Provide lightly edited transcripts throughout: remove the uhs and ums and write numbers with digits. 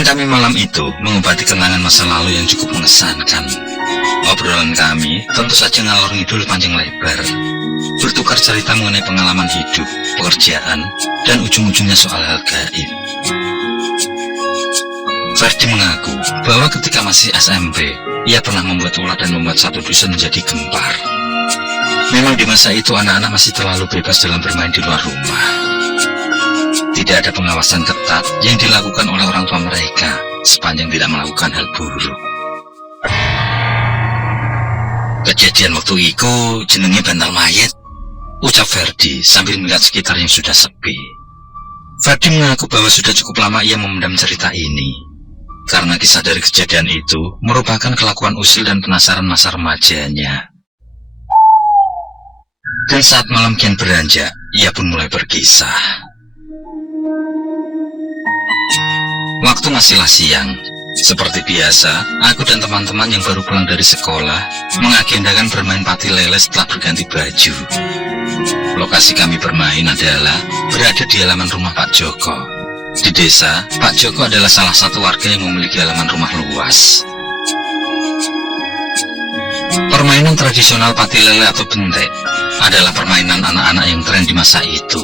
Obrolan kami malam itu mengobati kenangan masa lalu yang cukup mengesankan. Obrolan kami tentu saja ngalor ngidul panjang lebar, bertukar cerita mengenai pengalaman hidup, pekerjaan, dan ujung-ujungnya soal hal gaib. Ferdi mengaku bahwa ketika masih SMP, ia pernah membuat ulah dan membuat satu dusun menjadi gempar. Memang di masa itu anak-anak masih terlalu bebas dalam bermain di luar rumah. Tidak ada pengawasan ketat yang dilakukan oleh orang tua mereka sepanjang tidak melakukan hal buruk. Kejadian waktu itu jenenge bantal mayat, ucap Ferdi sambil melihat sekitar yang sudah sepi. Ferdi mengaku bahwa sudah cukup lama ia memendam cerita ini, karena kisah dari kejadian itu merupakan kelakuan usil dan penasaran masa remajanya. Dan saat malam kian beranjak, ia pun mulai berkisah. Waktu masihlah siang. Seperti biasa, aku dan teman-teman yang baru pulang dari sekolah mengagendakan bermain pati lele setelah berganti baju. Lokasi kami bermain adalah berada di halaman rumah Pak Joko. Di desa, Pak Joko adalah salah satu warga yang memiliki halaman rumah luas. Permainan tradisional pati lele atau bentek adalah permainan anak-anak yang tren di masa itu.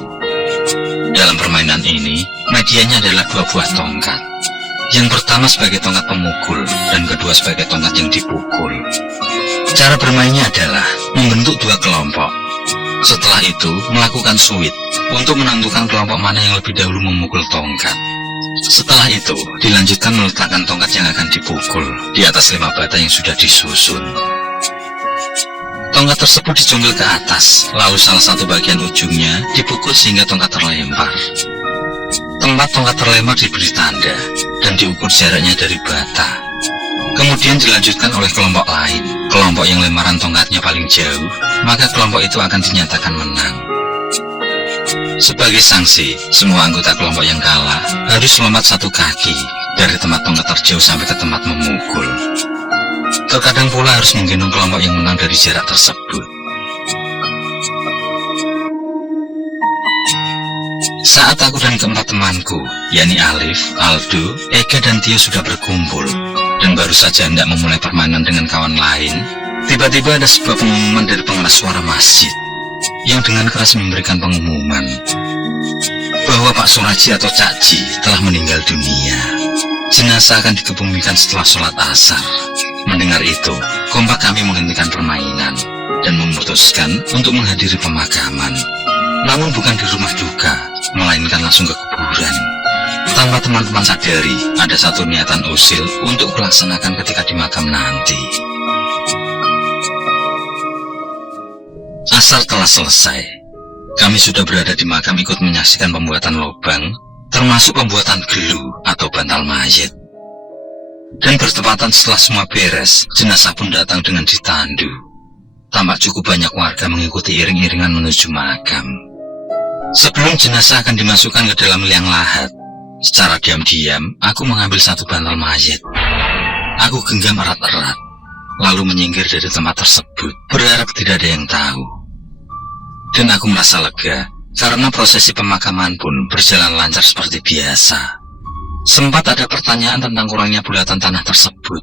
Dalam permainan ini, medianya adalah dua buah tongkat. Yang pertama sebagai tongkat pemukul, dan kedua sebagai tongkat yang dipukul. Cara bermainnya adalah membentuk dua kelompok. Setelah itu, melakukan suit untuk menentukan kelompok mana yang lebih dahulu memukul tongkat. Setelah itu, dilanjutkan meletakkan tongkat yang akan dipukul di atas 5 bata yang sudah disusun. Tongkat tersebut dijunggil ke atas, lalu salah satu bagian ujungnya dipukul sehingga tongkat terlempar. Tempat tongkat terlempar diberi tanda dan diukur jaraknya dari bata. Kemudian dilanjutkan oleh kelompok lain. Kelompok yang lemparan tongkatnya paling jauh, maka kelompok itu akan dinyatakan menang. Sebagai sanksi, semua anggota kelompok yang kalah harus melompat 1 kaki dari tempat tongkat terjauh sampai ke tempat memukul. Terkadang pula harus menggendong kelompok yang menang dari jarak tersebut. Saat aku dan keempat temanku, yakni Alif, Aldo, Eka, dan Tio sudah berkumpul dan baru saja hendak memulai permainan dengan kawan lain, tiba-tiba ada sebuah pengumuman dari pengeras suara masjid yang dengan keras memberikan pengumuman bahwa Pak Suraji atau Cak Ji telah meninggal dunia. Jenazah akan dikebumikan setelah sholat asar. Mendengar itu, kompak kami menghentikan permainan dan memutuskan untuk menghadiri pemakaman. Namun bukan di rumah duka, melainkan langsung ke kuburan. Tanpa teman-teman sadari, ada satu niatan usil untuk melaksanakan ketika di makam nanti. Asar telah selesai. Kami sudah berada di makam ikut menyaksikan pembuatan lubang, termasuk pembuatan gelu atau bantal mayat. Dan bertepatan setelah semua beres, jenazah pun datang dengan ditandu. Tampak cukup banyak warga mengikuti iring-iringan menuju makam. Sebelum jenazah akan dimasukkan ke dalam liang lahat, secara diam-diam aku mengambil satu bantal mayat. Aku genggam erat-erat, lalu menyingkir dari tempat tersebut, berharap tidak ada yang tahu. Dan aku merasa lega, karena prosesi pemakaman pun berjalan lancar seperti biasa. Sempat ada pertanyaan tentang kurangnya bulatan tanah tersebut.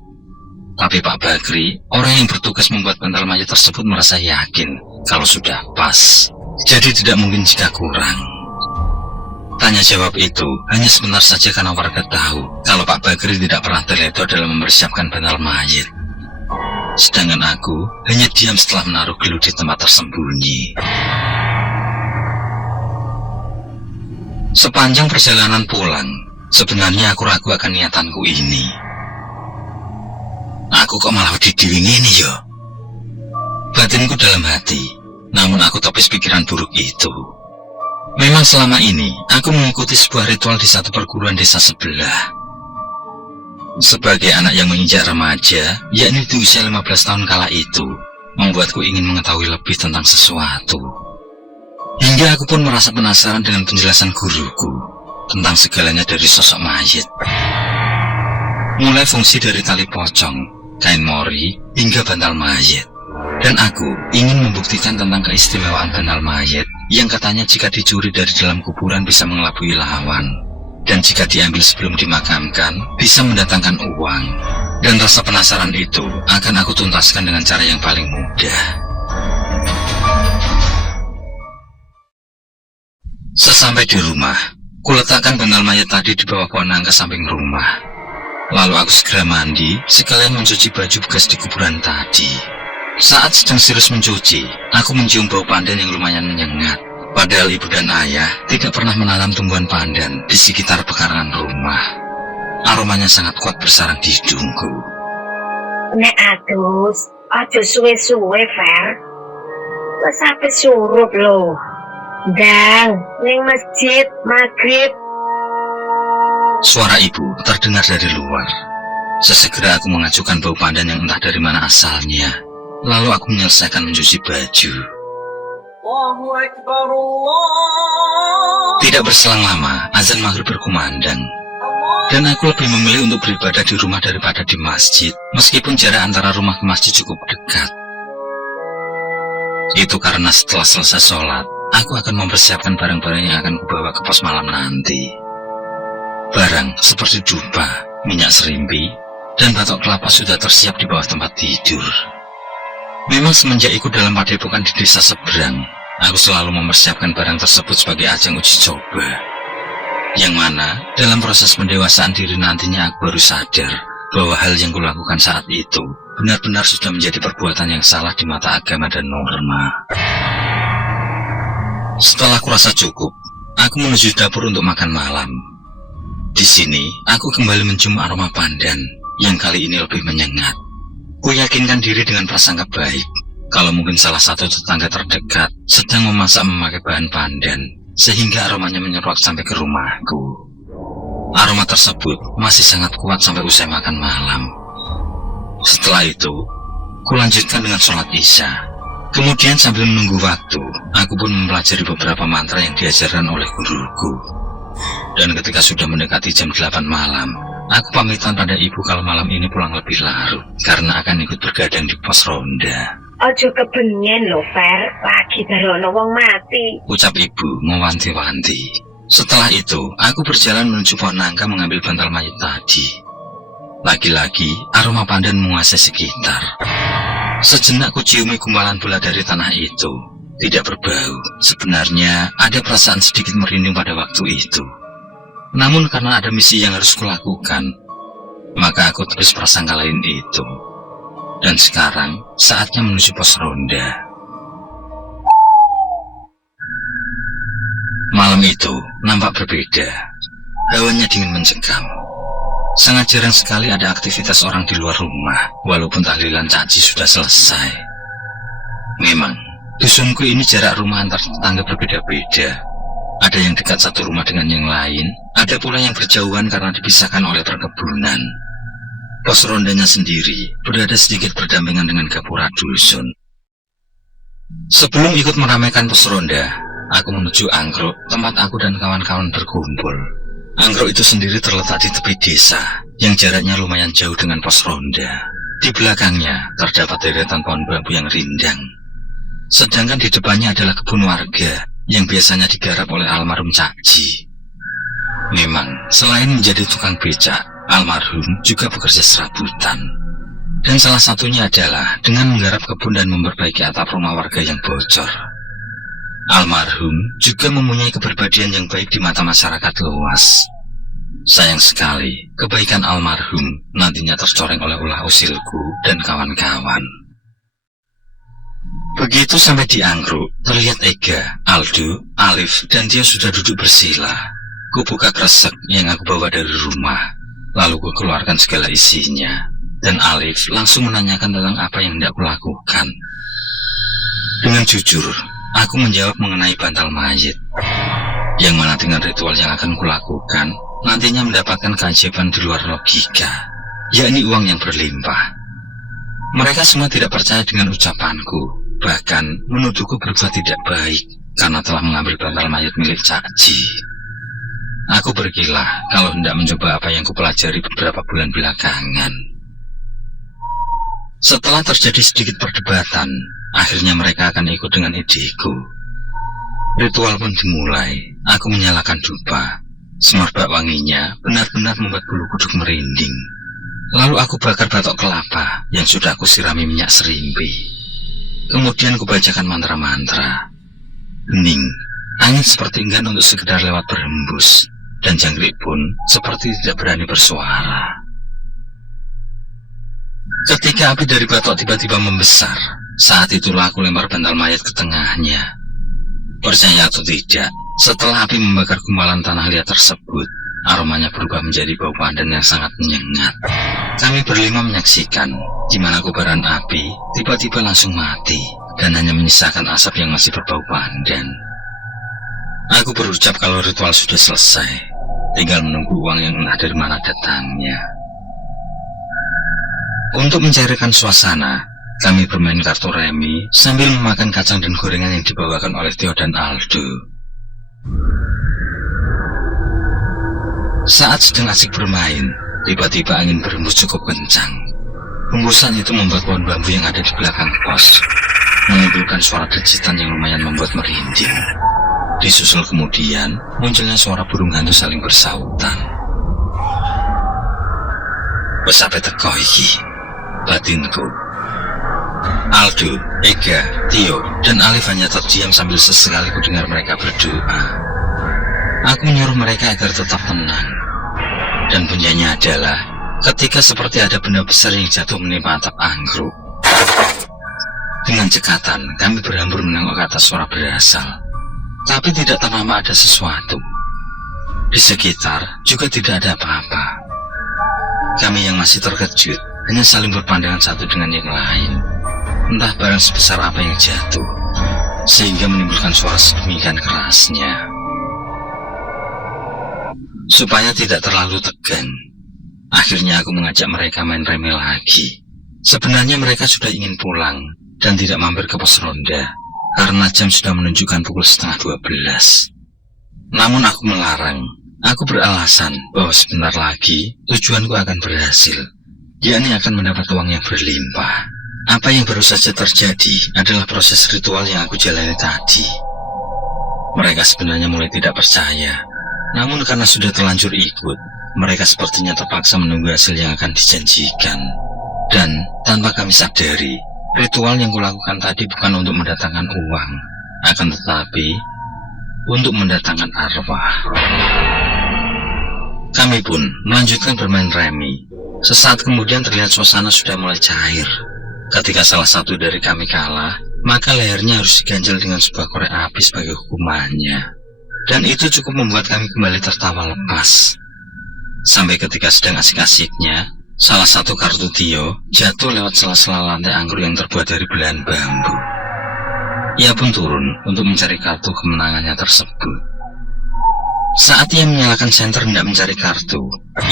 Tapi Pak Bakri, orang yang bertugas membuat bantal mayat tersebut merasa yakin kalau sudah pas. Jadi tidak mungkin jika kurang. Tanya jawab itu hanya sebentar saja karena warga tahu kalau Pak Bakri tidak pernah terledo dalam mempersiapkan bantal mayat. Sedangkan aku hanya diam setelah menaruh gelu di tempat tersembunyi. Sepanjang perjalanan pulang, sebenarnya aku ragu akan niatanku ini. Aku kok malah didiwing ini yo? Batinku dalam hati, namun aku topis pikiran buruk itu. Memang selama ini, aku mengikuti sebuah ritual di satu perguruan desa sebelah. Sebagai anak yang menginjak remaja, yakni di usia 15 tahun kala itu, membuatku ingin mengetahui lebih tentang sesuatu. Hingga aku pun merasa penasaran dengan penjelasan guruku tentang segalanya dari sosok mayat. Mulai fungsi dari tali pocong, kain mori, hingga bantal mayat. Dan aku ingin membuktikan tentang keistimewaan bantal mayat yang katanya jika dicuri dari dalam kuburan bisa mengelabui lawan. dan jika diambil sebelum dimakamkan, bisa mendatangkan uang. Dan rasa penasaran itu akan aku tuntaskan dengan cara yang paling mudah. Sesampai di rumah, kuletakkan bantal mayat tadi di bawah pohon nangka samping rumah. Lalu aku segera mandi, sekalian mencuci baju bekas di kuburan tadi. Saat sedang serius mencuci, aku mencium bau pandan yang lumayan menyengat. Padahal ibu dan ayah tidak pernah menanam tumbuhan pandan di sekitar pekarangan rumah. Aromanya sangat kuat bersarang di hidungku. Nek Agus, aja suwe-suwe, Fer. Wes sampe surut lho. Dang, ning masjid maghrib. Suara ibu terdengar dari luar. Sesegera aku mengacukan bau pandan yang entah dari mana asalnya. Lalu aku menyelesaikan mencuci baju. Allahu Akbar, Allah. Tidak berselang lama, azan maghrib berkumandang. Dan aku lebih memilih untuk beribadah di rumah daripada di masjid, meskipun jarak antara rumah ke masjid cukup dekat. Itu karena setelah selesai sholat, aku akan mempersiapkan barang-barang yang akan kubawa ke pos malam nanti. Barang seperti dupa, minyak serimpi, dan batok kelapa sudah tersiap di bawah tempat tidur. Memang semenjak ikut dalam padepokan di desa seberang, aku selalu mempersiapkan barang tersebut sebagai ajang uji coba. Yang mana, dalam proses pendewasaan diri nantinya aku baru sadar bahwa hal yang kulakukan saat itu benar-benar sudah menjadi perbuatan yang salah di mata agama dan norma. Setelah kurasa cukup, aku menuju dapur untuk makan malam. Di sini, aku kembali mencium aroma pandan yang kali ini lebih menyengat. Ku yakinkan diri dengan prasangka baik, kalau mungkin salah satu tetangga terdekat sedang memasak memakai bahan pandan, sehingga aromanya menyerot sampai ke rumahku. Aroma tersebut masih sangat kuat sampai usai makan malam. Setelah itu, ku lanjutkan dengan sholat isya. Kemudian sambil menunggu waktu, aku pun mempelajari beberapa mantra yang diajarkan oleh guruku. Dan ketika sudah mendekati jam 8 malam, aku pamitan pada ibu kalau malam ini pulang lebih larut, karena akan ikut bergadang di pos ronda. Ojo kebenyen lho, Fer. Lagi darono wong mati. Ucap ibu mewanti-wanti. Setelah itu, aku berjalan menuju pohon nangka mengambil bantal mayat tadi. Lagi-lagi, aroma pandan menguasai sekitar. Sejenak ku ciumi gumpalan bola dari tanah itu. Tidak berbau. Sebenarnya, ada perasaan sedikit merinding pada waktu itu. Namun karena ada misi yang harus kulakukan, maka aku tepis prasangka lain itu. Dan sekarang, saatnya menuju pos ronda. Malam itu nampak berbeda. Hawanya dingin mencekam. Sangat jarang sekali ada aktivitas orang di luar rumah, walaupun tahlilan caci sudah selesai. Memang, dusunku ini jarak rumah antar tetangga berbeda-beda. Ada yang dekat satu rumah dengan yang lain, ada pula yang berjauhan karena dipisahkan oleh perkebunan. Pos rondanya sendiri berada sedikit berdampingan dengan gapura dusun. Sebelum ikut meramaikan pos ronda, aku menuju angkruk tempat aku dan kawan-kawan berkumpul. Angkruk itu sendiri terletak di tepi desa, yang jaraknya lumayan jauh dengan pos ronda. Di belakangnya terdapat deretan pohon bambu yang rindang. Sedangkan di depannya adalah kebun warga yang biasanya digarap oleh almarhum Cak Ji. Memang, selain menjadi tukang becak, almarhum juga bekerja serabutan. Dan salah satunya adalah dengan menggarap kebun dan memperbaiki atap rumah warga yang bocor. Almarhum juga mempunyai kepribadian yang baik di mata masyarakat luas. Sayang sekali, kebaikan almarhum nantinya tercoreng oleh ulah usilku dan kawan-kawan. Begitu sampai di angkruk, terlihat Ega, Aldo, Alif, dan Tio sudah duduk bersila. Ku buka kresek yang aku bawa dari rumah, lalu ku keluarkan segala isinya. Dan Alif langsung menanyakan tentang apa yang hendak kulakukan. Dengan jujur, aku menjawab mengenai bantal mayit, yang mana dengan ritual yang akan kulakukan, nantinya mendapatkan keajaiban di luar logika, yakni uang yang berlimpah. Mereka semua tidak percaya dengan ucapanku, bahkan menuduhku berbuat tidak baik karena telah mengambil bantal mayat milik Cak Ji. Aku berkilah kalau hendak mencoba apa yang kupelajari beberapa bulan belakangan. Setelah terjadi sedikit perdebatan, akhirnya mereka akan ikut dengan ideku. Ritual pun dimulai. Aku menyalakan dupa. Semerbak wanginya benar-benar membuat bulu kuduk merinding. Lalu aku bakar batok kelapa yang sudah aku sirami minyak serimpi. Kemudian kubacakan mantra-mantra. Hening, angin seperti enggan untuk sekedar lewat berhembus, dan jangkrik pun seperti tidak berani bersuara. Ketika api dari batok tiba-tiba membesar, saat itulah aku lempar bantal mayat ke tengahnya. Percaya atau tidak, setelah api membakar gumpalan tanah liat tersebut, aromanya berubah menjadi bau pandan yang sangat menyengat. Kami berlima menyaksikan di mana kobaran api tiba-tiba langsung mati dan hanya menyisakan asap yang masih berbau pandan. Aku berucap kalau ritual sudah selesai, tinggal menunggu uang yang entah dari mana datangnya. Untuk mencairkan suasana, kami bermain kartu remi sambil memakan kacang dan gorengan yang dibawakan oleh Theo dan Aldo. Saat sedang asik bermain, tiba-tiba angin berhembus cukup kencang. Hembusan itu membuat pohon bambu yang ada di belakang pos menimbulkan suara dejitan yang lumayan membuat merinding. Disusul kemudian munculnya suara burung hantu saling bersautan. Wes sampe teko iki, batinku. Aldo, Ega, Theo, dan Alif hanya terdiam sambil sesekali ku dengar mereka berdoa. Aku menyuruh mereka agar tetap tenang. Dan punyanya adalah ketika seperti ada benda besar yang jatuh menimpa atap angkruk. Dengan cekatan, kami berhambur menengok ke atas suara berasal. Tapi tidak tampak ada sesuatu. Di sekitar juga tidak ada apa-apa. Kami yang masih terkejut hanya saling berpandangan satu dengan yang lain. Entah barang sebesar apa yang jatuh, sehingga menimbulkan suara sedemikian kerasnya. Supaya tidak terlalu tegang, akhirnya aku mengajak mereka main remi lagi. Sebenarnya mereka sudah ingin pulang dan tidak mampir ke pos ronda, karena jam sudah menunjukkan pukul 11:30. Namun aku melarang. Aku beralasan bahwa sebentar lagi tujuanku akan berhasil, yakni akan mendapat uang yang berlimpah. Apa yang baru saja terjadi adalah proses ritual yang aku jalani tadi. Mereka sebenarnya mulai tidak percaya, namun karena sudah terlanjur ikut, mereka sepertinya terpaksa menunggu hasil yang akan dijanjikan. Dan tanpa kami sadari, ritual yang kulakukan tadi bukan untuk mendatangkan uang, akan tetapi untuk mendatangkan arwah. Kami pun melanjutkan bermain remi. Sesaat kemudian terlihat suasana sudah mulai cair. Ketika salah satu dari kami kalah, maka lehernya harus diganjal dengan sebuah korek api sebagai hukumannya. Dan itu cukup membuat kami kembali tertawa lepas. Sampai ketika sedang asik-asiknya, salah satu kartu Theo jatuh lewat sela-sela lantai anggur yang terbuat dari belahan bambu. Ia pun turun untuk mencari kartu kemenangannya tersebut. Saat ia menyalakan senter hendak mencari kartu,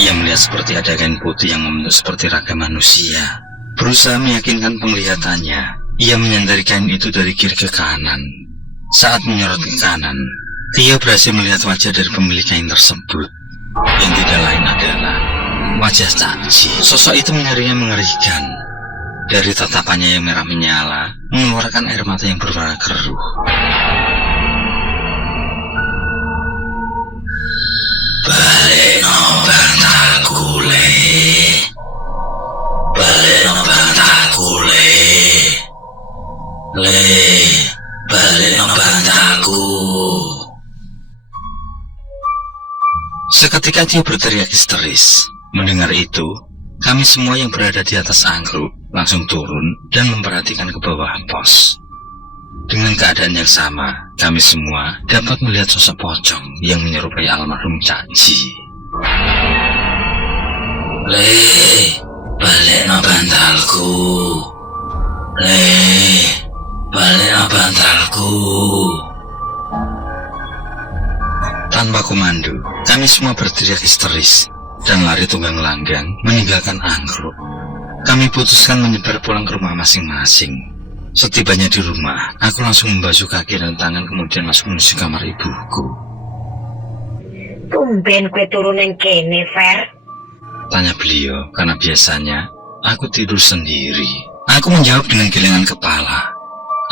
ia melihat seperti ada kain putih yang membentuk seperti raga manusia. Berusaha meyakinkan penglihatannya, ia menyandari kain itu dari kiri ke kanan. Saat menyorot ke kanan, Theo berhasil melihat wajah dari pemilik kain tersebut, yang tidak lain adalah wajah Cakji. Sosok itu menyerinya mengerikan. Dari tatapannya yang merah menyala, mengeluarkan air mata yang berwarna keruh. Balik no bantaku le, balik no bantaku le, balik no bantaku. Seketika dia berteriak histeris. Mendengar itu, kami semua yang berada di atas angkruk langsung turun dan memperhatikan ke bawah pos. Dengan keadaan yang sama, kami semua dapat melihat sosok pocong yang menyerupai almarhum Cakji. Balik no bantalku. Balik no bantalku. Tanpa komando, kami semua berteriak histeris dan lari tunggang langgang meninggalkan angkruk. Kami putuskan menyebar pulang ke rumah masing-masing. Setibanya di rumah, aku langsung membasuh kaki dan tangan kemudian masuk menuju kamar ibuku. Tumben kue turun yang kene, Fer? Tanya beliau, karena biasanya aku tidur sendiri. Aku menjawab dengan gelengan kepala.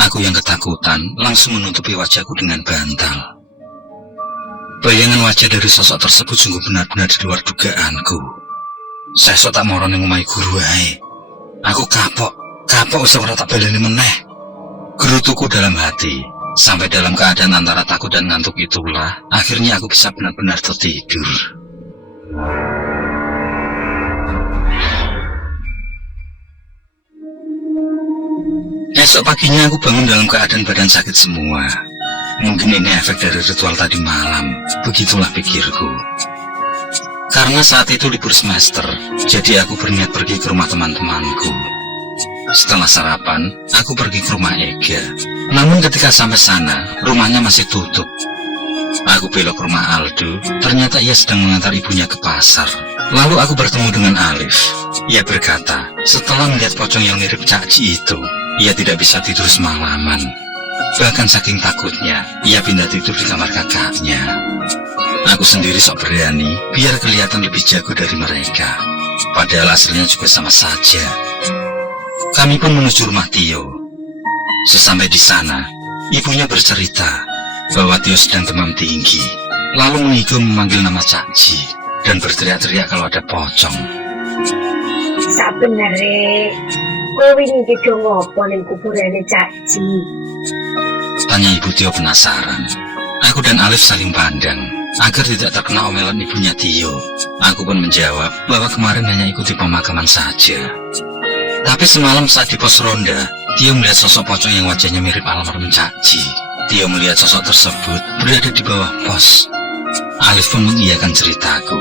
Aku yang ketakutan langsung menutupi wajahku dengan bantal. Bayangan wajah dari sosok tersebut sungguh benar-benar di luar dugaanku. Sesuk tak moro ning omahe guru ae. Aku kapok wis ora tak baleni meneh. Gerutuku dalam hati. Sampai dalam keadaan antara takut dan ngantuk itulah, akhirnya aku bisa benar-benar tertidur. Esok paginya aku bangun dalam keadaan badan sakit semua. Mungkin ini efek dari ritual tadi malam, begitulah pikirku. Karena saat itu libur semester, jadi aku berniat pergi ke rumah teman-temanku. Setelah sarapan, aku pergi ke rumah Ega. Namun ketika sampai sana, rumahnya masih tutup. Aku belok ke rumah Aldo, ternyata ia sedang mengantar ibunya ke pasar. Lalu aku bertemu dengan Alif. Ia berkata, setelah melihat pocong yang mirip Cak Ji itu, ia tidak bisa tidur semalaman. Bahkan saking takutnya, ia pindah tidur di kamar kakaknya. Aku sendiri sok berani, biar kelihatan lebih jago dari mereka. Padahal hasilnya juga sama saja. Kami pun menuju rumah Tio. Sesampai di sana, ibunya bercerita bahwa Tio sedang demam tinggi. Lalu mengigo memanggil nama Cak Ji dan berteriak-teriak kalau ada pocong. Sabenere, kowe wingi iki ngopo ning kuburane Cak Ji? Tanya ibu Tio penasaran. Aku dan Alif saling pandang agar tidak terkena omelan ibunya Tio. Aku pun menjawab bahwa kemarin hanya ikuti pemakaman saja. Tapi semalam saat di pos ronda, Tio melihat sosok pocong yang wajahnya mirip almarhum Cak Ji. Tio melihat sosok tersebut berada di bawah pos. Alif pun mengiyakan ceritaku.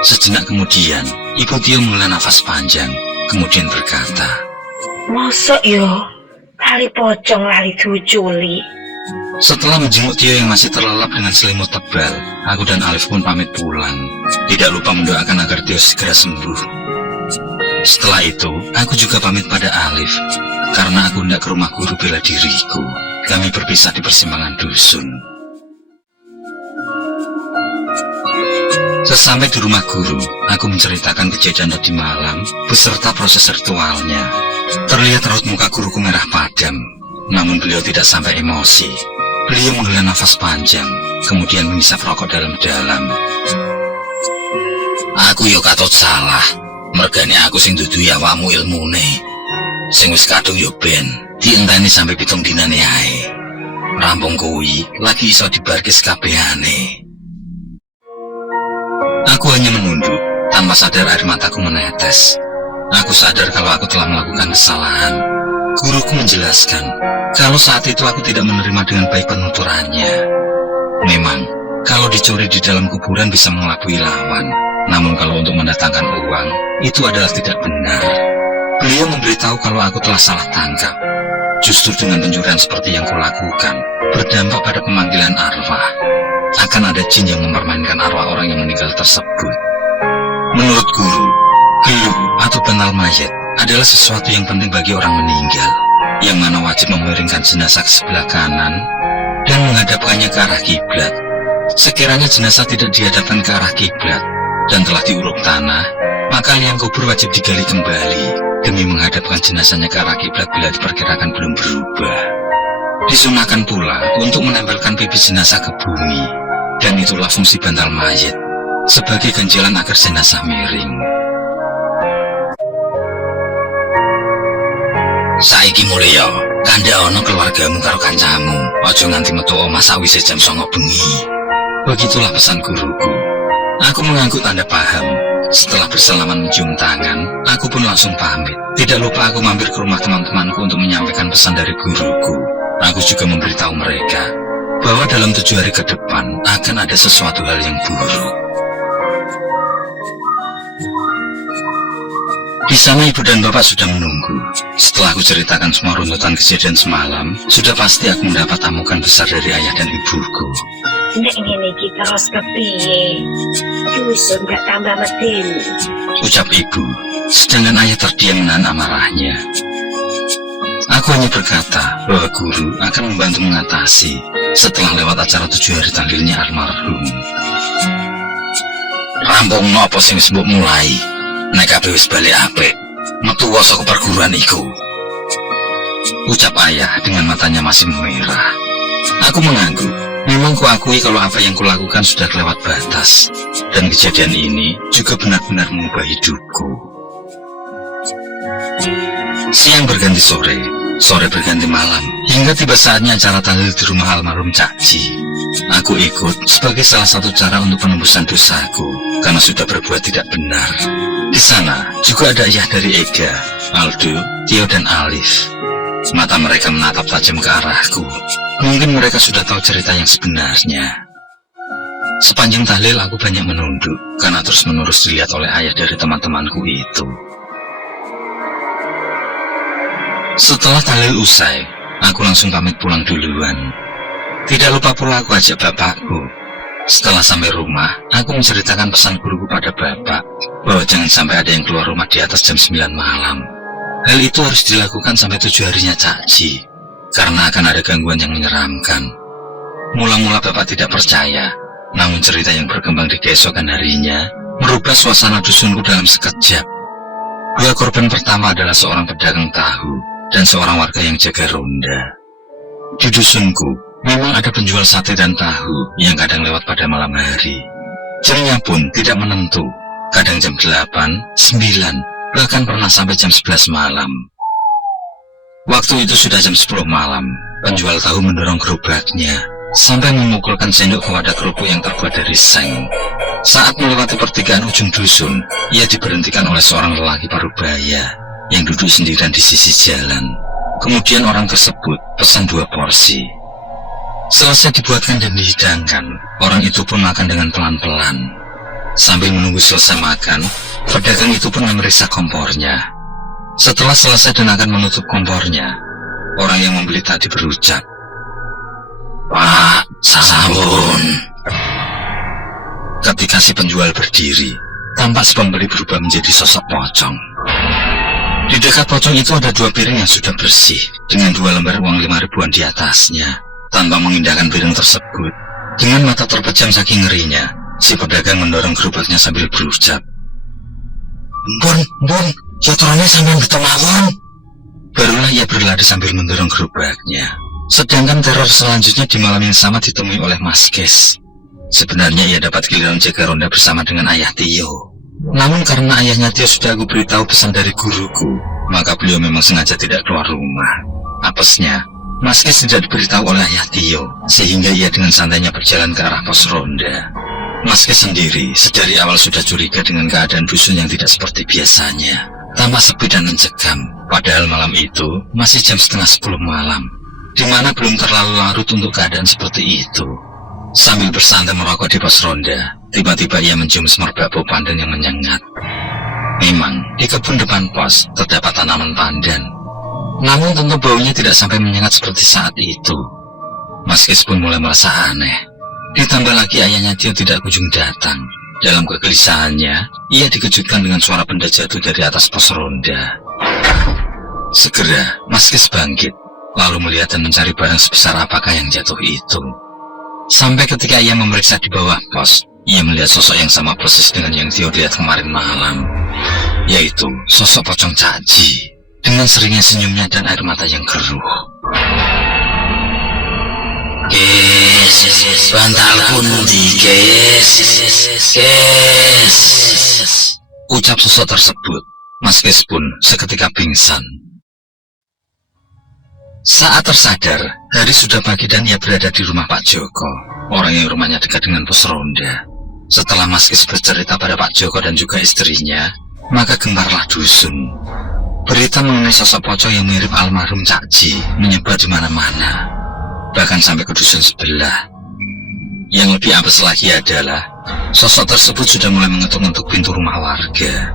Sejenak kemudian, ibu Tio menghela nafas panjang, kemudian berkata, Mosok yo, kali pocong lali diuculi. Setelah menjenguk Tio yang masih terlelap dengan selimut tebal, aku dan Alif pun pamit pulang. Tidak lupa mendoakan agar Tio segera sembuh. Setelah itu, aku juga pamit pada Alif, karena aku hendak ke rumah guru bela diriku. Kami berpisah di persimpangan dusun. Sesampai di rumah guru, aku menceritakan kejadian tadi malam beserta proses ritualnya. Terlihat raut muka guruku merah padam, namun beliau tidak sampai emosi. Beliau menghela nafas panjang, kemudian menghisap rokok dalam-dalam. Aku yo katut salah, mergane aku sing dudu awakmu ilmune. Sing wis kadung yo ben, dienteni sampai 7 dinane ae. Rampung kuwi lagi iso dibarkis kabehane. Aku hanya menunduk, tanpa sadar air mataku menetes. Aku sadar kalau aku telah melakukan kesalahan. Guruku menjelaskan, kalau saat itu aku tidak menerima dengan baik penuturannya. Memang, kalau dicuri di dalam kuburan bisa mengelabui lawan. Namun kalau untuk mendatangkan uang, itu adalah tidak benar. Beliau memberitahu kalau aku telah salah tangkap. Justru dengan pencurian seperti yang kulakukan, berdampak pada pemanggilan arwah. Akan ada jin yang mempermainkan arwah orang yang meninggal tersebut. Menurut guru, geluh atau bantal mayat adalah sesuatu yang penting bagi orang meninggal, yang mana wajib memiringkan jenazah ke sebelah kanan dan menghadapkannya ke arah kiblat. Sekiranya jenazah tidak dihadapkan ke arah kiblat dan telah diuruk tanah, maka liang kubur wajib digali kembali demi menghadapkan jenazahnya ke arah kiblat bila diperkirakan belum berubah. Disunahkan pula untuk menempelkan pipi jenazah ke bumi, dan itulah fungsi bantal mayat sebagai ganjalan agar jenazah miring. Saiki mulya, kandha ana keluargamu karo kancamu, aja nganti metu omah sawise jam 09.00 bengi. Begitulah pesan guruku. Aku mengangguk tanda paham. Setelah bersalaman mencium tangan, aku pun langsung pamit. Tidak lupa aku mampir ke rumah teman-temanku untuk menyampaikan pesan dari guruku. Aku juga memberitahu mereka bahwa dalam 7 hari ke depan akan ada sesuatu hal yang buruk. Di sana ibu dan bapak sudah menunggu. Setelah aku ceritakan semua runtutan kejadian semalam, sudah pasti aku mendapat amukan besar dari ayah dan ibuku. Nek ngene iki terus kepiye? Dusun gak tambah medeni. Ucap ibu, sedangkan ayah terdiam menahan amarahnya. Aku hanya berkata bahwa guru akan membantu mengatasi setelah lewat acara 7 hari tahlilnya almarhum. Rampung nopo sing wis mbok mulai? Nek kabeh wis balik apik, metu saka perguruan iku. Ucap ayah dengan matanya masih memerah. Aku mengangguk. Memang kuakui kalau apa yang kulakukan sudah kelewat batas, dan kejadian ini juga benar-benar mengubah hidupku. Siang berganti sore, sore berganti malam, hingga tiba saatnya acara tahlil di rumah almarhum Cak Ji. Aku ikut sebagai salah satu cara untuk penembusan dosaku, karena sudah berbuat tidak benar. Di sana juga ada ayah dari Ega, Aldo, Tio, dan Alif. Mata mereka menatap tajam ke arahku. Mungkin mereka sudah tahu cerita yang sebenarnya. Sepanjang tahlil aku banyak menunduk, karena terus-menerus dilihat oleh ayah dari teman-temanku itu. Setelah tahlil usai, aku langsung pamit pulang duluan. Tidak lupa pula aku ajak bapakku. Setelah sampai rumah, aku menceritakan pesan guruku pada bapak, bahwa jangan sampai ada yang keluar rumah di atas jam 9 malam. Hal itu harus dilakukan sampai 7 harinya Cak Ji, karena akan ada gangguan yang menyeramkan. Mula-mula bapak tidak percaya, namun cerita yang berkembang di keesokan harinya merubah suasana dusunku dalam sekejap. Dua korban pertama adalah seorang pedagang tahu dan seorang warga yang jaga ronda. Di dusunku memang ada penjual sate dan tahu yang kadang lewat pada malam hari. Jamnya pun tidak menentu, kadang jam 8, 9, bahkan pernah sampai jam 11 malam. Waktu itu sudah jam 10 malam, penjual tahu mendorong gerobaknya sampai memukulkan sendok ke wadah kerupuk yang terbuat dari seng. Saat melewati pertigaan ujung dusun, ia diberhentikan oleh seorang lelaki parubaya yang duduk sendirian di sisi jalan. Kemudian orang tersebut pesan 2 porsi. Selesai dibuatkan dan dihidangkan, orang itu pun makan dengan pelan-pelan. Sambil menunggu selesai makan, pedagang itu pun memeriksa kompornya. Setelah selesai dan akan menutup kompornya, orang yang membeli tadi berucap, "Pak, sabun." Ketika si penjual berdiri, tampak si pembeli berubah menjadi sosok pocong. Di dekat pocong itu ada 2 piring yang sudah bersih, dengan 2 lembar uang 5 ribuan di atasnya. Tanpa mengindahkan piring tersebut, dengan mata terpejam saking ngerinya, si pedagang mendorong gerobaknya sambil berucap, Bun, jaturannya sampai betul mawon." Barulah ia berlari sambil mendorong gerobaknya. Sedangkan teror selanjutnya di malam yang sama ditemui oleh Mas Kes. Sebenarnya ia dapat giliran jaga ronda bersama dengan ayah Tio. Namun karena ayahnya Tio sudah aku beritahu pesan dari guruku, maka beliau memang sengaja tidak keluar rumah. Apesnya, Mas Kes tidak diberitahu oleh ayah Tio, sehingga ia dengan santainya berjalan ke arah pos ronda. Mas Kes sendiri sedari awal sudah curiga dengan keadaan dusun yang tidak seperti biasanya, tampak sepi dan mencekam. Padahal malam itu masih jam setengah 10 malam, di mana belum terlalu larut untuk keadaan seperti itu. Sambil bersantai merokok di pos ronda, tiba-tiba ia mencium semerbak bau pandan yang menyengat. Memang, di kebun depan pos terdapat tanaman pandan. Namun tentu baunya tidak sampai menyengat seperti saat itu. Mas Kes pun mulai merasa aneh. Ditambah lagi ayahnya Tio tidak kunjung datang. Dalam kegelisahannya, ia dikejutkan dengan suara benda jatuh dari atas pos ronda. Segera, Mas Kes bangkit, lalu melihat dan mencari barang sebesar apakah yang jatuh itu. Sampai ketika ia memeriksa di bawah pos, ia melihat sosok yang sama persis dengan yang Tio lihat kemarin malam, yaitu sosok pocong Cak Ji, dengan seringnya senyumnya dan air mata yang keruh. "Kes, bantal pundi, Kes? Kes," ucap sosok tersebut. Mas Kes pun seketika pingsan. Saat tersadar, hari sudah pagi dan ia berada di rumah Pak Joko, orang yang rumahnya dekat dengan pos ronda. Setelah Mas Kes bercerita pada Pak Joko dan juga istrinya, maka gemparlah dusun. Berita mengenai sosok pocong yang mirip almarhum Cak Ji menyebar di mana-mana, bahkan sampai ke dusun sebelah. Yang lebih apes lagi adalah, sosok tersebut sudah mulai mengetuk-ngetuk pintu rumah warga.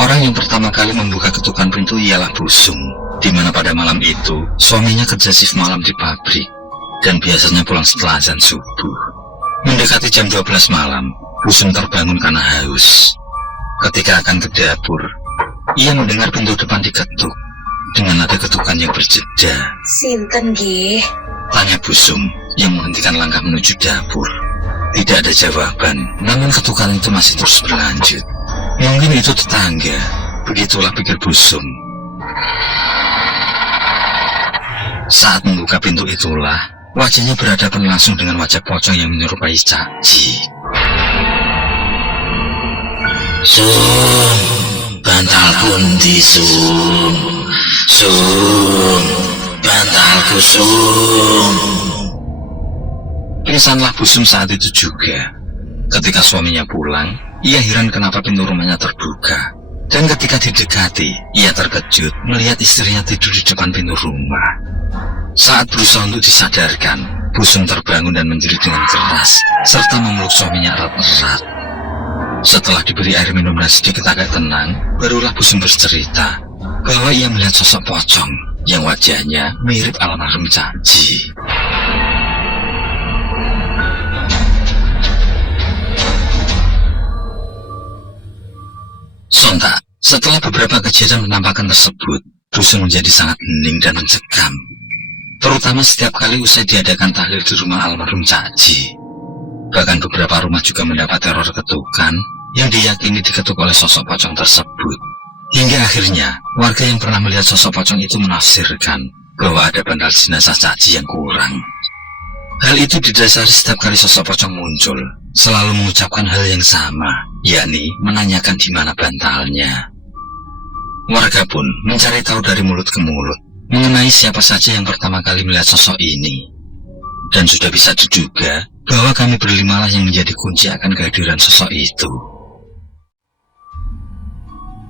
Orang yang pertama kali membuka ketukan pintu ialah Busung, di mana pada malam itu suaminya kerja shift malam di pabrik dan biasanya pulang setelah azan subuh. Mendekati jam 12 malam, Busung terbangun karena haus. Ketika akan ke dapur, ia mendengar pintu depan diketuk dengan nada ketukan yang berjeda. Sinten nggih? Tanya Busung yang menghentikan langkah menuju dapur. Tidak ada jawaban, namun ketukan itu masih terus berlanjut. Mungkin itu tetangga, begitulah pikir Busung. Saat membuka pintu itulah, Wajahnya berhadapan langsung dengan wajah pocong yang menyerupai Cak Ji. Sum, bantalku endi Sum? Sum, bantalku Sum. Pingsanlah Bu Sum saat itu juga. Ketika suaminya pulang, ia heran kenapa pintu rumahnya terbuka. Dan ketika didekati, ia terkejut melihat istrinya tidur di depan pintu rumah. Saat berusaha untuk disadarkan, Bu Sum terbangun dan menjerit dengan keras, serta memeluk suaminya erat-erat. Setelah diberi air minum dan sedikit agak tenang, barulah Bu Sum bercerita bahwa ia melihat sosok pocong yang wajahnya mirip almarhum Cak Ji. Sontak, setelah beberapa kejadian penampakan tersebut, Bu Sum menjadi sangat hening dan mencekam. Terutama setiap kali usai diadakan tahlil di rumah almarhum Cak Ji. Bahkan beberapa rumah juga mendapat teror ketukan yang diyakini diketuk oleh sosok pocong tersebut. Hingga akhirnya, warga yang pernah melihat sosok pocong itu menafsirkan bahwa ada bandal jenazah Cak Ji yang kurang. Hal itu didasari setiap kali sosok pocong muncul, selalu mengucapkan hal yang sama, yakni menanyakan di mana bantalnya. Warga pun mencari tahu dari mulut ke mulut mengenai siapa saja yang pertama kali melihat sosok ini. Dan sudah bisa diduga bahwa kami berlimalah yang menjadi kunci akan kehadiran sosok itu.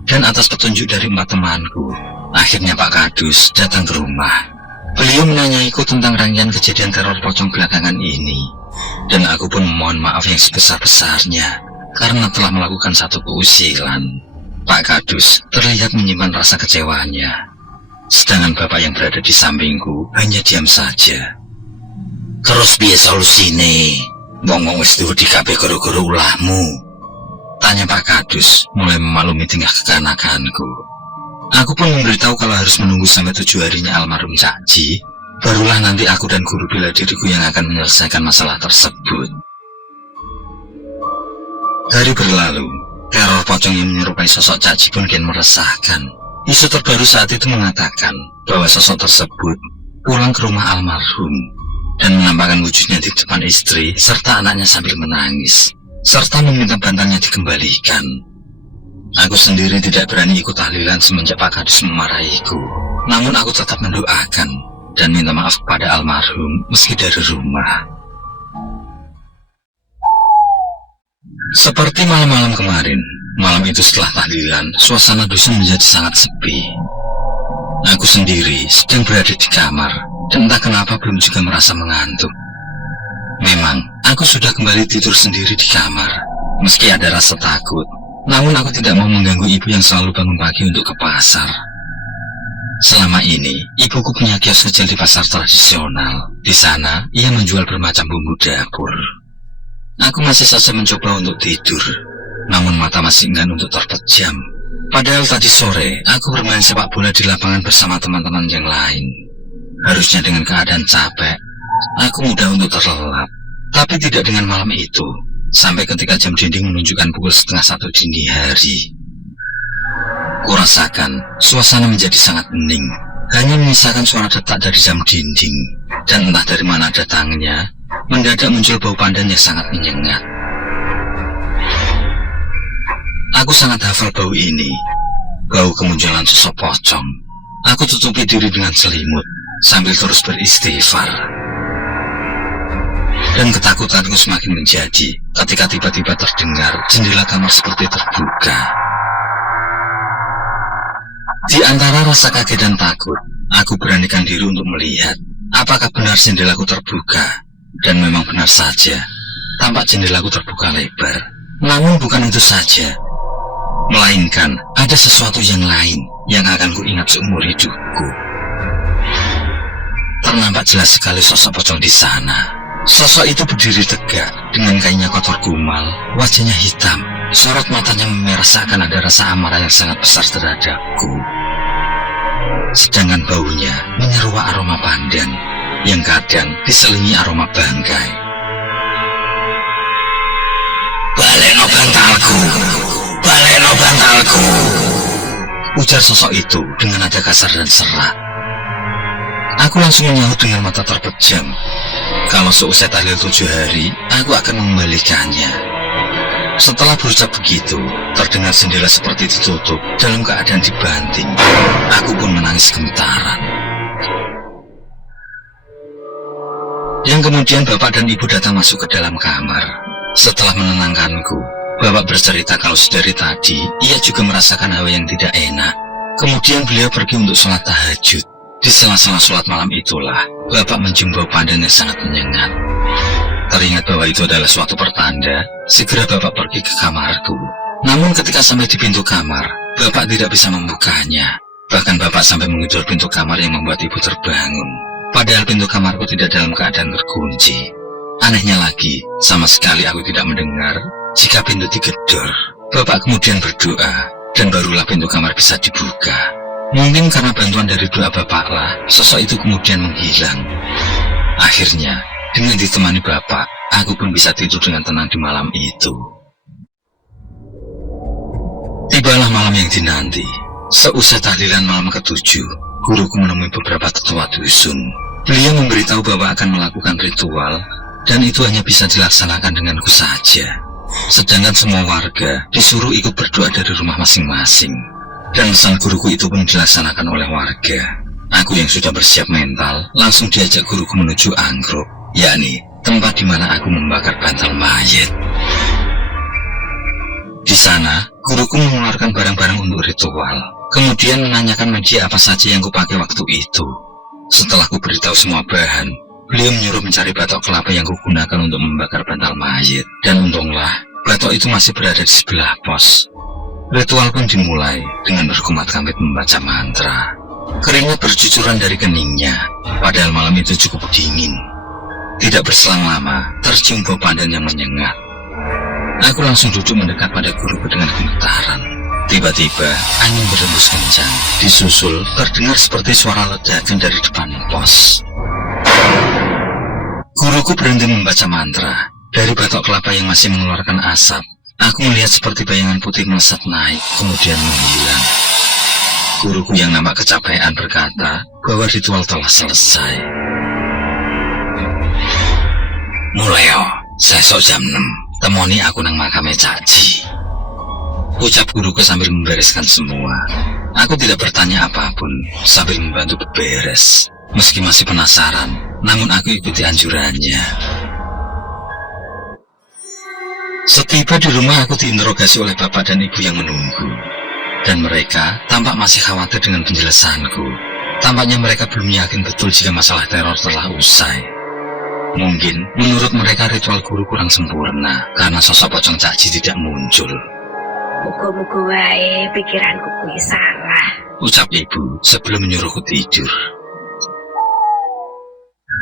Dan atas petunjuk dari 4 temanku, akhirnya Pak Kadus datang ke rumah. Beliau menanyaiku tentang rangkaian kejadian teror pocong belakangan ini. Dan aku pun memohon maaf yang sebesar-besarnya karena telah melakukan satu keusilan. Pak Kadus terlihat menyimpan rasa kecewanya. Sedangkan bapak yang berada di sampingku hanya diam saja. Terus piye solusine? Wong-wong wis tuwa di kabeh gara-gara ulahmu. Tanya Pak Kadus mulai memaklumi tingkah kekanakanku. Aku pun memberitahu kalau harus menunggu sampai 7 harinya almarhum Cak Ji, barulah nanti aku dan guru bela diriku yang akan menyelesaikan masalah tersebut. Hari berlalu, teror pocong yang menyerupai sosok Cak Ji pun kian meresahkan. Isu terbaru saat itu mengatakan bahwa sosok tersebut pulang ke rumah almarhum dan menampakkan wujudnya di depan istri serta anaknya sambil menangis, serta meminta bantalnya dikembalikan. Aku sendiri tidak berani ikut tahlilan semenjak Pak Kadus memarahiku. Namun aku tetap mendoakan dan minta maaf kepada almarhum meski dari rumah. Seperti malam-malam kemarin, malam itu setelah tahlilan, suasana dusun menjadi sangat sepi. Aku sendiri sedang berada di kamar dan entah kenapa belum juga merasa mengantuk. Memang, aku sudah kembali tidur sendiri di kamar, meski ada rasa takut. Namun aku tidak mau mengganggu ibu yang selalu bangun pagi untuk ke pasar. Selama ini, ibuku punya kios kecil di pasar tradisional. Di sana, ia menjual bermacam bumbu dapur. Aku masih saja mencoba untuk tidur, namun mata masih enggan untuk terpejam. Padahal tadi sore, aku bermain sepak bola di lapangan bersama teman-teman yang lain. Harusnya dengan keadaan capek, aku mudah untuk terlelap. Tapi tidak dengan malam itu. Sampai ketika jam dinding menunjukkan pukul 12:30 dini hari. Kurasakan suasana menjadi sangat hening. Hanya menyisakan suara detak dari jam dinding. Dan entah dari mana datangnya, mendadak muncul bau pandan yang sangat menyengat. Aku sangat hafal bau ini. Bau kemunculan sosok pocong. Aku tutupi diri dengan selimut sambil terus beristighfar. Dan ketakutanku semakin menjadi ketika tiba-tiba terdengar jendela kamar seperti terbuka. Di antara rasa kaget dan takut, aku beranikan diri untuk melihat apakah benar jendelaku terbuka. Dan memang benar saja, tampak jendelaku terbuka lebar. Namun bukan itu saja, melainkan ada sesuatu yang lain yang akan kuingat seumur hidupku. Ternampak jelas sekali sosok pocong di sana. Sosok itu berdiri tegak dengan kainnya kotor gumal, wajahnya hitam, sorot matanya memerah seakan ada rasa amarah yang sangat besar terhadapku. Sedangkan baunya menyeruak aroma pandan yang kadang diselingi aroma bangkai. Baleno bantalku, baleno bantalku, ujar sosok itu dengan nada kasar dan serak. Aku langsung menyahut dengan mata terpejam. Kalau seusai tahlil 7 hari, aku akan mengembalikannya. Setelah berucap begitu, terdengar jendela seperti ditutup dalam keadaan dibanting. Aku pun menangis gemetaran. Yang kemudian bapak dan ibu datang masuk ke dalam kamar. Setelah menenangkanku, bapak bercerita kalau sedari tadi ia juga merasakan hawa yang tidak enak. Kemudian beliau pergi untuk sholat tahajud. Di sela-sela sholat malam itulah bapak mencium bau pandan yang sangat menyengat. Teringat bahwa itu adalah suatu pertanda. Segera bapak pergi ke kamarku. Namun ketika sampai di pintu kamar, bapak tidak bisa membukanya. Bahkan bapak sampai menggedor pintu kamar yang membuat ibu terbangun. Padahal pintu kamarku tidak dalam keadaan terkunci. Anehnya lagi, sama sekali aku tidak mendengar jika pintu digedor. Bapak kemudian berdoa, dan barulah pintu kamar bisa dibuka. Mungkin karena bantuan dari doa bapaklah, sosok itu kemudian menghilang. Akhirnya, dengan ditemani bapak, aku pun bisa tidur dengan tenang di malam itu. Tibalah malam yang dinanti. Seusai tahlilan malam ke-7, guruku menemui beberapa tetua dusun. Beliau memberitahu bahwa akan melakukan ritual, dan itu hanya bisa dilaksanakan denganku saja. Sedangkan semua warga disuruh ikut berdoa dari rumah masing-masing. Dan pesan guruku itu pun dilaksanakan oleh warga. Aku yang sudah bersiap mental, langsung diajak guruku menuju anggrek, yakni tempat di mana aku membakar bantal mayat. Di sana, guruku mengeluarkan barang-barang untuk ritual. Kemudian menanyakan media apa saja yang kupakai waktu itu. Setelah ku beritahu semua bahan, beliau menyuruh mencari batok kelapa yang kugunakan untuk membakar bantal mayat. Dan untunglah, batok itu masih berada di sebelah pos. Ritual pun dimulai dengan berkumat-kamit membaca mantra. Keringat bercucuran dari keningnya, padahal malam itu cukup dingin. Tidak berselang lama, tercium bau pandan yang menyengat. Aku langsung duduk mendekat pada guruku dengan gemetaran. Tiba-tiba, angin berhembus kencang, disusul terdengar seperti suara ledakan dari depan pos. Guruku berhenti membaca mantra. Dari batok kelapa yang masih mengeluarkan asap, aku melihat seperti bayangan putih melesat naik, kemudian menghilang. Guruku yang nampak kecapean berkata bahwa ritual telah selesai. Mulai sesok jam 6, temoni aku nang makame Cakji. Ucap guruku sambil membereskan semua. Aku tidak bertanya apapun, sambil membantu beberes. Meski masih penasaran, namun aku ikuti anjurannya. Setiba di rumah aku diinterogasi oleh bapak dan ibu yang menunggu. Dan mereka tampak masih khawatir dengan penjelasanku. Tampaknya mereka belum yakin betul jika masalah teror telah usai. Mungkin menurut mereka ritual guru kurang sempurna karena sosok pocong Cakji tidak muncul. Muka-muka wae pikiranku kuwi salah, ucap ibu sebelum menyuruhku tidur.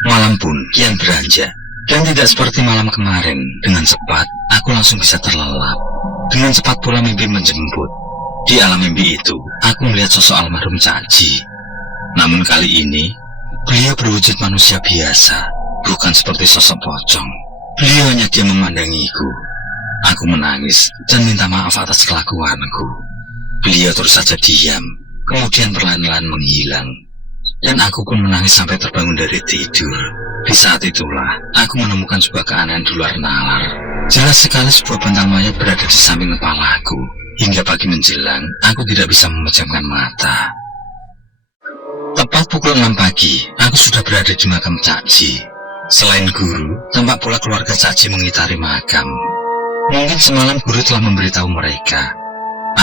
Malam pun kian beranjak. Dan tidak seperti malam kemarin, dengan cepat, aku langsung bisa terlelap. Dengan cepat pula mimpi menjemput. Di alam mimpi itu, aku melihat sosok almarhum Cakji. Namun kali ini, beliau berwujud manusia biasa, bukan seperti sosok pocong. Beliau hanya diam memandangiku. Aku menangis dan minta maaf atas kelakuanku. Beliau terus saja diam, kemudian perlahan-lahan menghilang. Dan aku pun menangis sampai terbangun dari tidur. Di saat itulah, aku menemukan sebuah keanehan di luar nalar. Jelas sekali sebuah bantal mayat berada di samping kepalaku. Hingga pagi menjelang, aku tidak bisa memejamkan mata. Tepat pukul 6 pagi, aku sudah berada di makam Cakji. Selain guru, tampak pula keluarga Cakji mengitari makam. Mungkin semalam guru telah memberitahu mereka.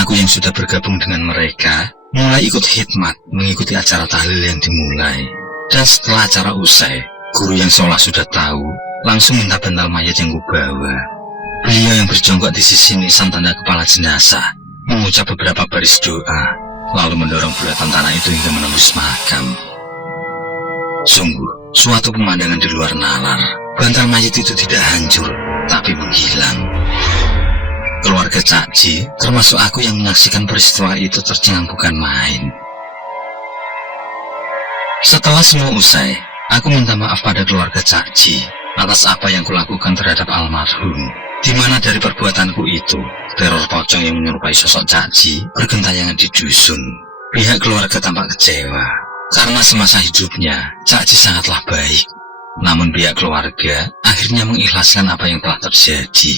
Aku yang sudah bergabung dengan mereka, mulai ikut khidmat mengikuti acara tahlil yang dimulai. Dan setelah acara usai, guru yang seolah sudah tahu, langsung minta bantal mayat yang kubawa. Beliau yang berjongkok di sisi nisan tanda kepala jenazah, mengucap beberapa baris doa, lalu mendorong bulatan tanah itu hingga menembus makam. Sungguh, suatu pemandangan di luar nalar. Bantal mayat itu tidak hancur, tapi menghilang. Keluarga Cakji, termasuk aku yang menyaksikan peristiwa itu tercengang bukan main. Setelah semua usai, aku minta maaf pada keluarga Cakji atas apa yang kulakukan terhadap almarhum, di mana dari perbuatanku itu, teror pocong yang menyerupai sosok Cakji bergentayangan di dusun. Pihak keluarga tampak kecewa. Karena semasa hidupnya, Cak Ji sangatlah baik. Namun pihak keluarga akhirnya mengikhlaskan apa yang telah terjadi.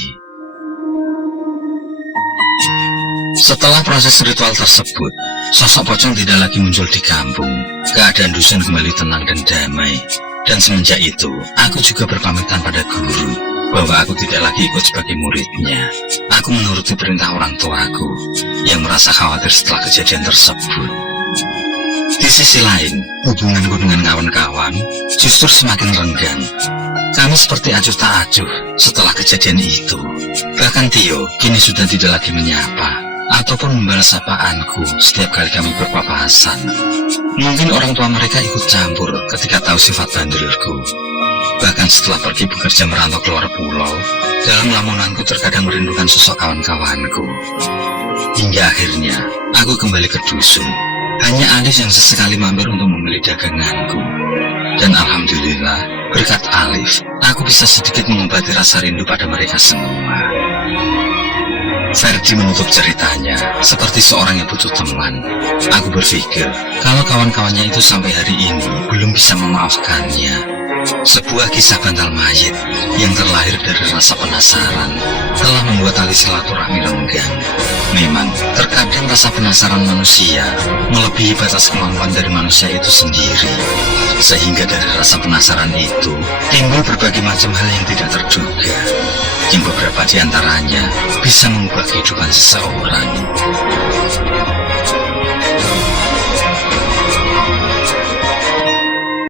Setelah proses ritual tersebut, sosok pocong tidak lagi muncul di kampung. Keadaan dusun kembali tenang dan damai. Dan semenjak itu, aku juga berpamitan pada guru bahwa aku tidak lagi ikut sebagai muridnya. Aku menuruti perintah orang tuaku yang merasa khawatir setelah kejadian tersebut. Di sisi lain, hubunganku dengan kawan-kawan justru semakin renggang. Kami seperti acuh tak acuh setelah kejadian itu. Bahkan Tio kini sudah tidak lagi menyapa ataupun membalas sapaanku setiap kali kami berpapasan. Mungkin orang tua mereka ikut campur ketika tahu sifat bandulku. Bahkan setelah pergi bekerja merantau keluar pulau, dalam lamunanku terkadang merindukan sosok kawan-kawanku. Hingga akhirnya, aku kembali ke dusun. Hanya Alif yang sesekali mampir untuk membeli daganganku. Dan alhamdulillah, berkat Alif, aku bisa sedikit mengobati rasa rindu pada mereka semua. Ferdi menutup ceritanya seperti seorang yang butuh teman. Aku berpikir kalau kawan-kawannya itu sampai hari ini belum bisa memaafkannya. Sebuah kisah bantal mayit yang terlahir dari rasa penasaran telah membuat tali silaturahmi renggang. Memang terkadang rasa penasaran manusia melebihi batas kemampuan dari manusia itu sendiri. Sehingga dari rasa penasaran itu timbul berbagai macam hal yang tidak terduga, yang beberapa di antaranya bisa mengubah kehidupan seseorang.